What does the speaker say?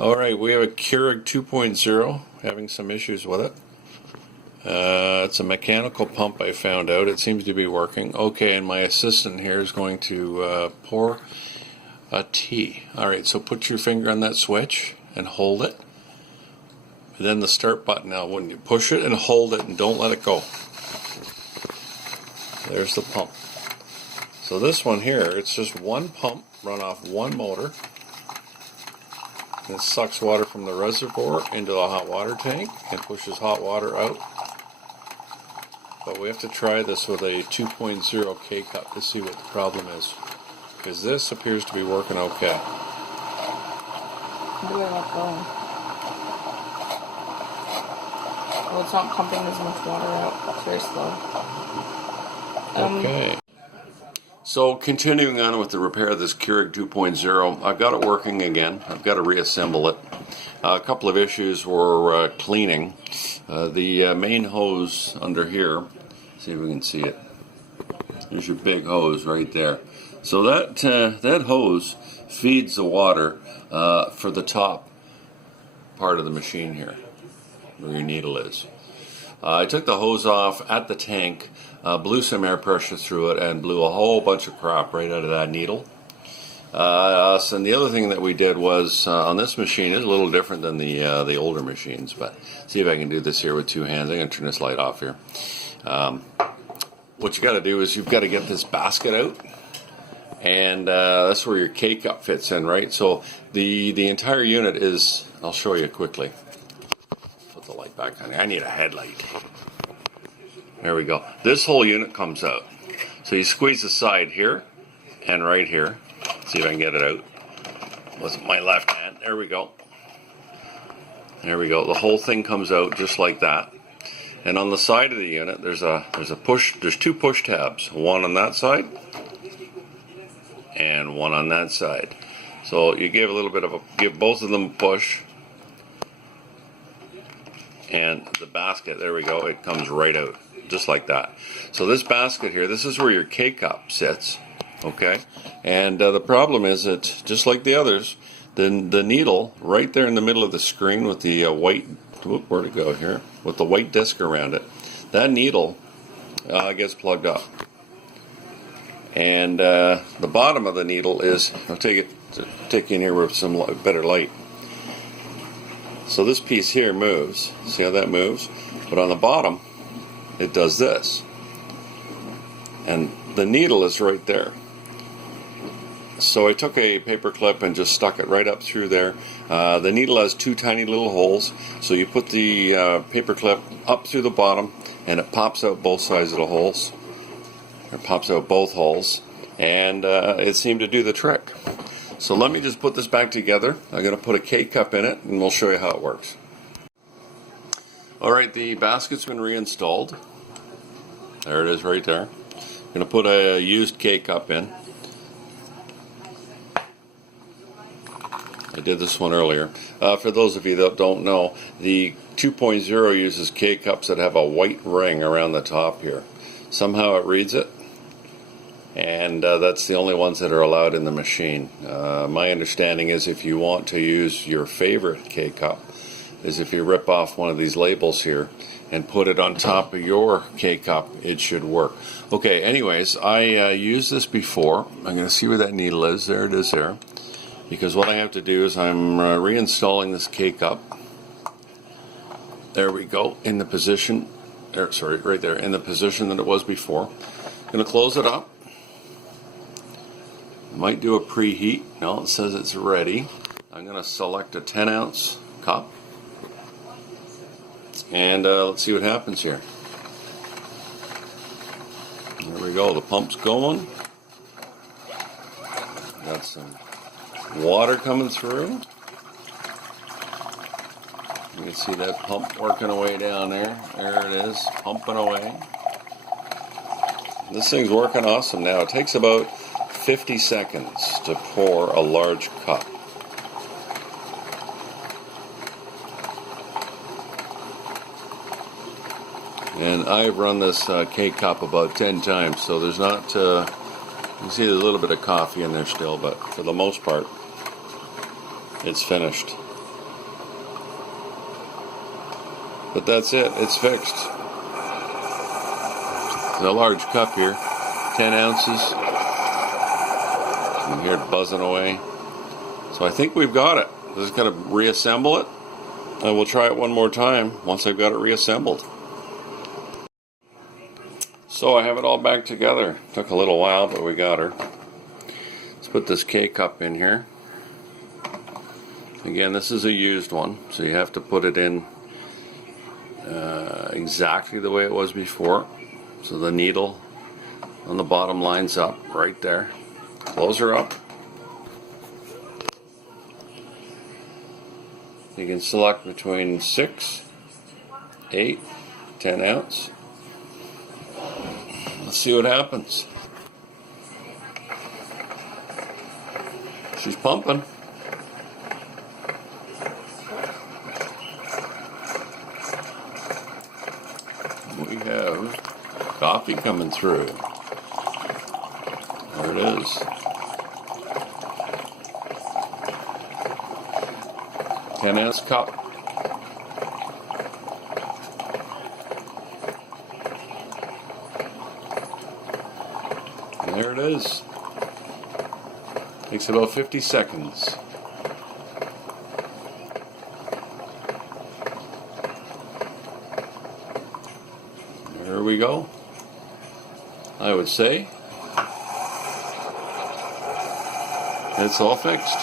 Alright, we have a Keurig 2.0, having some issues with it. It's a mechanical pump, I found out. It seems to be working. Okay, and my assistant here is going to pour a tea. Alright, so put your finger on that switch and hold it. And then the start button. Now, when you push it and hold it and don't let it go. There's the pump. So this one here, it's just one pump run off one motor. It sucks water from the reservoir into the hot water tank and pushes hot water out. But we have to try this with a 2.0 K-cup to see what the problem is. Because this appears to be working okay. How do I let go? Well, it's not pumping as much water out. It's very slow. Okay. So continuing on with the repair of this Keurig 2.0, I've got it working again. I've got to reassemble it. A couple of issues were cleaning. The main hose under here, see if we can see it. There's your big hose right there. So that hose feeds the water for the top part of the machine here, where your needle is. I took the hose off at the tank, blew some air pressure through it, and blew a whole bunch of crap right out of that needle. And the other thing that we did was, on this machine, is a little different than the older machines, but see if I can do this here with two hands. I'm going to turn this light off here. What you got to do is you've got to get this basket out, and that's where your K-cup fits in, right? So the entire unit is, I'll show you quickly. Put the light back on. I need a headlight. There we go. This whole unit comes out. So you squeeze the side here and right here. See if I can get it out with my left hand. There we go. There we go. The whole thing comes out just like that. And on the side of the unit, there's two push tabs. One on that side and one on that side. So you give both of them a push. And the basket, there we go, it comes right out, just like that. So this basket here, this is where your K-cup sits, okay? And the problem is that, just like the others, the needle right there in the middle of the screen with the white, where'd it go here? With the white disc around it, that needle gets plugged up. And the bottom of the needle is, I'll take you in here with some better light. So this piece here moves. See how that moves? But on the bottom, it does this. And the needle is right there. So I took a paper clip and just stuck it right up through there. The needle has two tiny little holes. So you put the paper clip up through the bottom, and it pops out both sides of the holes. It pops out both holes. And it seemed to do the trick. So let me just put this back together. I'm going to put a K-cup in it, and we'll show you how it works. Alright, the basket's been reinstalled. There it is right there. I'm going to put a used K-cup in. I did this one earlier. For those of you that don't know, the 2.0 uses K-cups that have a white ring around the top here. Somehow it reads it. And that's the only ones that are allowed in the machine. My understanding is if you want to use your favorite K-cup, is if you rip off one of these labels here and put it on top of your K-cup, it should work. Okay, anyways, I used this before. I'm going to see where that needle is. There it is there. Because what I have to do is I'm reinstalling this K-cup. There we go, in the position, right there, in the position that it was before. I'm going to close it up. Might do a preheat. No, it says it's ready. I'm going to select a 10-ounce cup. And let's see what happens here. There we go. The pump's going. Got some water coming through. You can see that pump working away down there. There it is, pumping away. This thing's working awesome now. It takes about 50 seconds to pour a large cup. And I've run this K-cup about 10 times, so there's not, you can see there's a little bit of coffee in there still, but for the most part, it's finished. But that's it, it's fixed. It's a large cup here, 10 ounces. You can hear it buzzing away. So I think we've got it. Just got to reassemble it. And we'll try it one more time once I've got it reassembled. So I have it all back together. Took a little while, but we got her. Let's put this K-cup in here. Again, this is a used one, so you have to put it in exactly the way it was before. So the needle on the bottom lines up right there. Close her up. You can select between 6, 8, 10 ounce. Let's see what happens. She's pumping. We have coffee coming through. There it is. Ten-ounce cup. And there it is. Takes about 50 seconds. There we go. I would say it's all fixed.